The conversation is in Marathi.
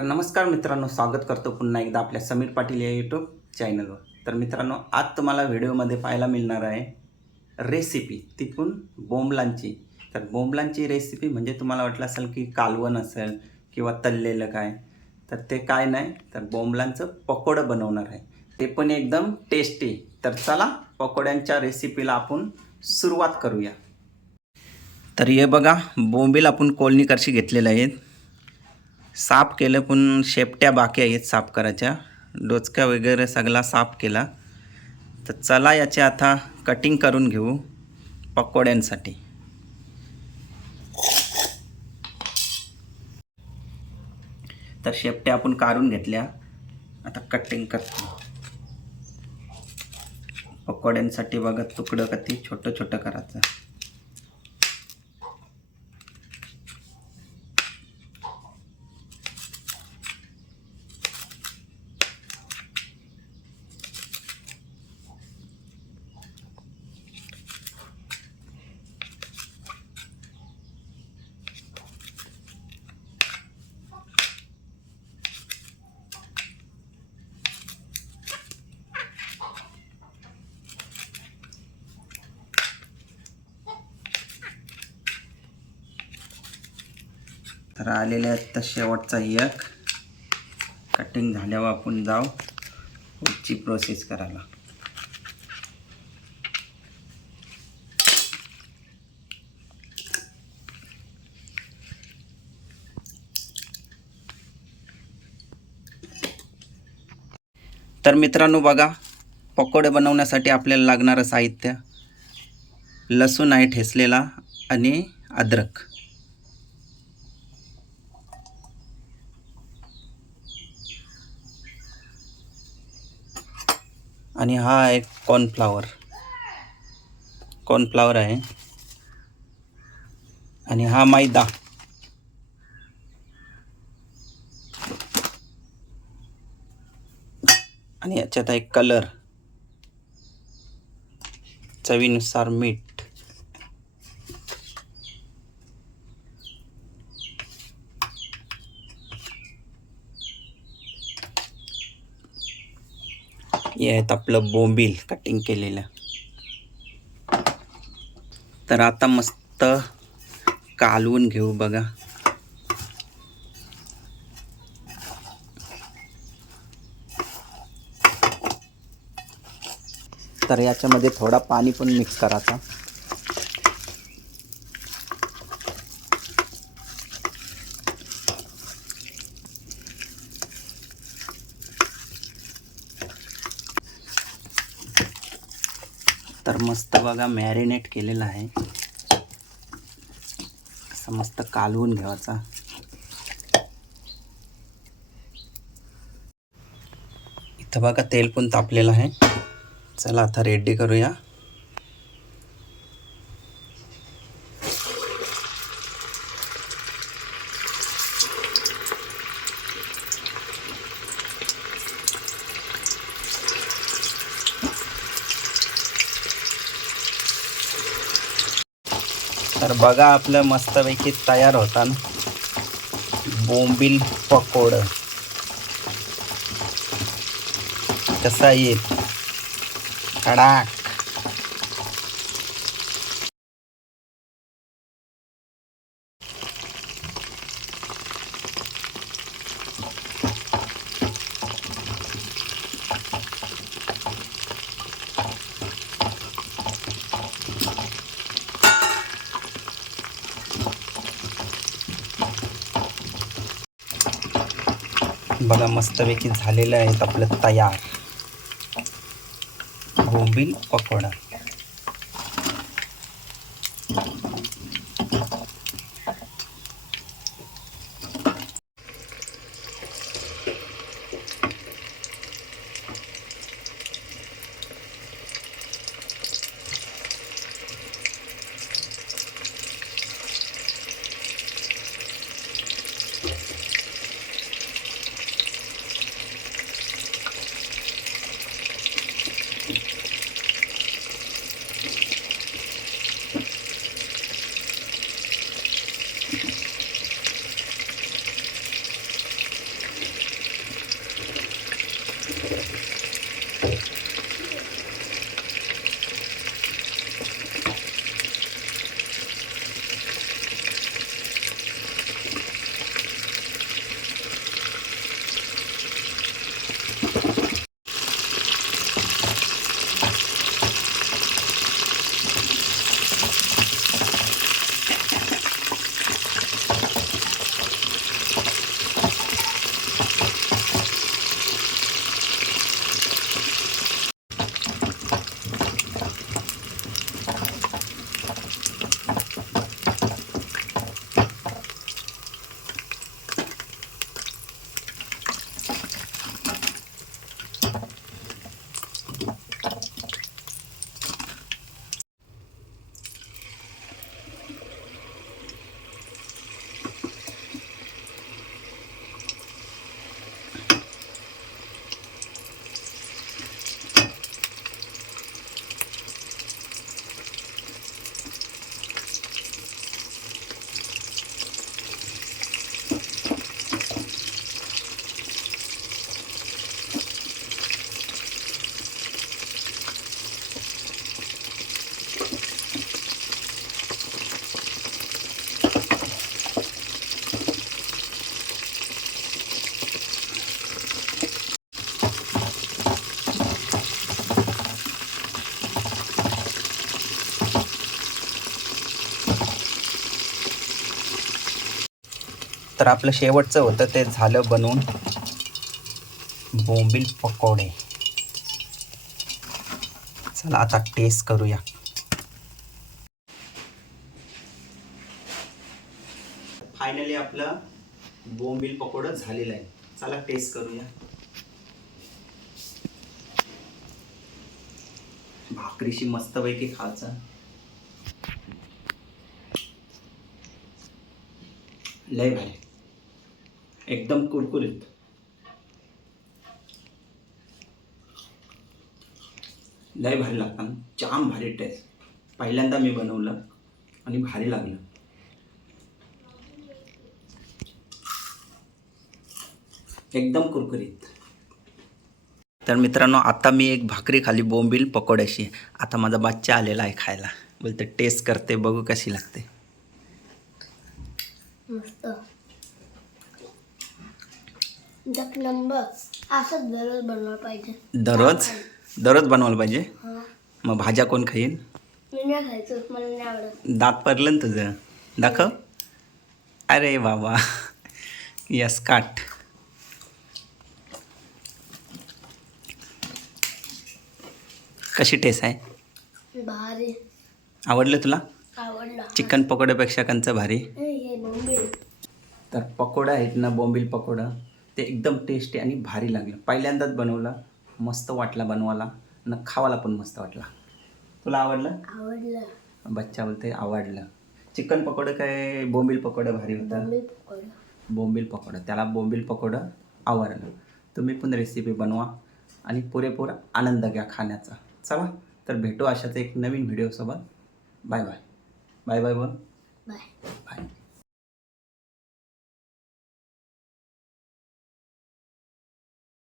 तर नमस्कार मित्रांनो स्वागत करतो पुन्हा एकदा आपल्या समीर पाटील या यूट्यूब चॅनलवर तर मित्रांनो आज तुम्हाला व्हिडिओमध्ये पाहायला मिळणार आहे रेसिपी तिथून बोंबलांची. तर बोंबलांची रेसिपी म्हणजे तुम्हाला वाटलं असेल की कालवण असेल किंवा तललेलं काय तर ते काय नाही तर बोंबलांचं पकोडं बनवणार आहे. ते पण एकदम टेस्टी तर चला पकोड्यांच्या रेसिपीला आपण सुरुवात करूया. तर हे बघा बोंबील आपण कोलनी करशी घेतलेलं आहेत साफ केलं पण शेपट्या बाकी आहेत साफ करायच्या. डोचका वगैरे सगळा साफ केला. तर चला याचे आता कटिंग करून घेऊ पकोड्यांसाठी. तर शेपट्या आपण काढून घेतल्या. आता कटिंग करतो. पकोड्यांसाठी बघा तुकडं कधी छोटं छोटं करायचं. तर आलेले आहेत तर शेवटचा एक. कटिंग झाल्यावर आपण जाऊ पुढची प्रोसेस करायला. तर मित्रांनो बघा पकोडे बनवण्यासाठी आपल्याला लागणारं साहित्य लसूण आहे ठेसलेला आणि अद्रक. आणि हा आहे कॉर्नफ्लावर. कॉर्नफ्लावर आहे. आणि हा मैदा. आणि याच्यात आहे कलर. चवीनुसार मीठ. हे आहेत आपलं बोंबील कटिंग केलेलं. तर आता मस्त कालवून घेऊ बघा. तर याच्यामध्ये थोडा पाणी पण मिक्स करायचा तर मस्त बघा मॅरिनेट केलेला आहे. असं मस्त कालवून घ्यायचा. इथं बघा तेल पण तापलेलं आहे. चला आता रेडी करूया. तर बघा आपलं मस्तपैकी तयार होता बोंबील पकोड. कसा येईल? कडाक. बघा मस्तपैकी झालेलं आहेत आपलं तयार. बोंबील पकोडा. तर आपलं शेवटचं होतं ते झालं बनवून. बोंबील पकोडे. चला आता टेस्ट करूया. फायनली आपलं बोंबील पकोडं झालेलं आहे. चला टेस्ट करूया. भाकरीशी मस्तपैकी खायचं. लय भारी. एकदम कुरकुरीत. लय भारी लागतं. जाम भारी टेस्ट पहिल्यांदा मी बनवलं आणि भारी लागलं. एकदम कुरकुरीत. तर मित्रांनो आता मी एक भाकरी खाली बोंबील पकोड्याशी. आता माझा बच्चा आलेला आहे खायला. बोलते टेस्ट करते बघू कशी लागते. मस्त. नंबर. असंच दररोज पाहिजे. दररोज? दररोज बनवायला पाहिजे? मग भाज्या कोण खाईन? मी नाही खायचं मला नाही आवडत. दात पडलं ना तुझं. दाखव. अरे बाबा यस काट. कशी टेस्ट आहे? भारी. आवडलं तुला? आवडला. चिकन पकोड्यापेक्षा कंचं भारी? हे तर पकोडा आहेत ना बॉम्बिल पकोडा. ते एकदम टेस्टी आणि भारी लागलं. पहिल्यांदाच बनवलं. मस्त वाटला बनवायला. न खावायला पण मस्त वाटला. तुला आवडलं? आवडलं. बच्चा बोलते आवडलं. चिकन पकोडं काय? बोंबील पकोडं भारी होतं. बोंबील पकोडा. बोंबील पकोडा. त्याला बोंबील पकोडं आवडलं. तुम्ही पण रेसिपी बनवा आणि पुरेपूर आनंद घ्या खाण्याचा. चला तर भेटू अशाच एक नवीन व्हिडिओसोबत बाय बाय बाय बाय बोल बाय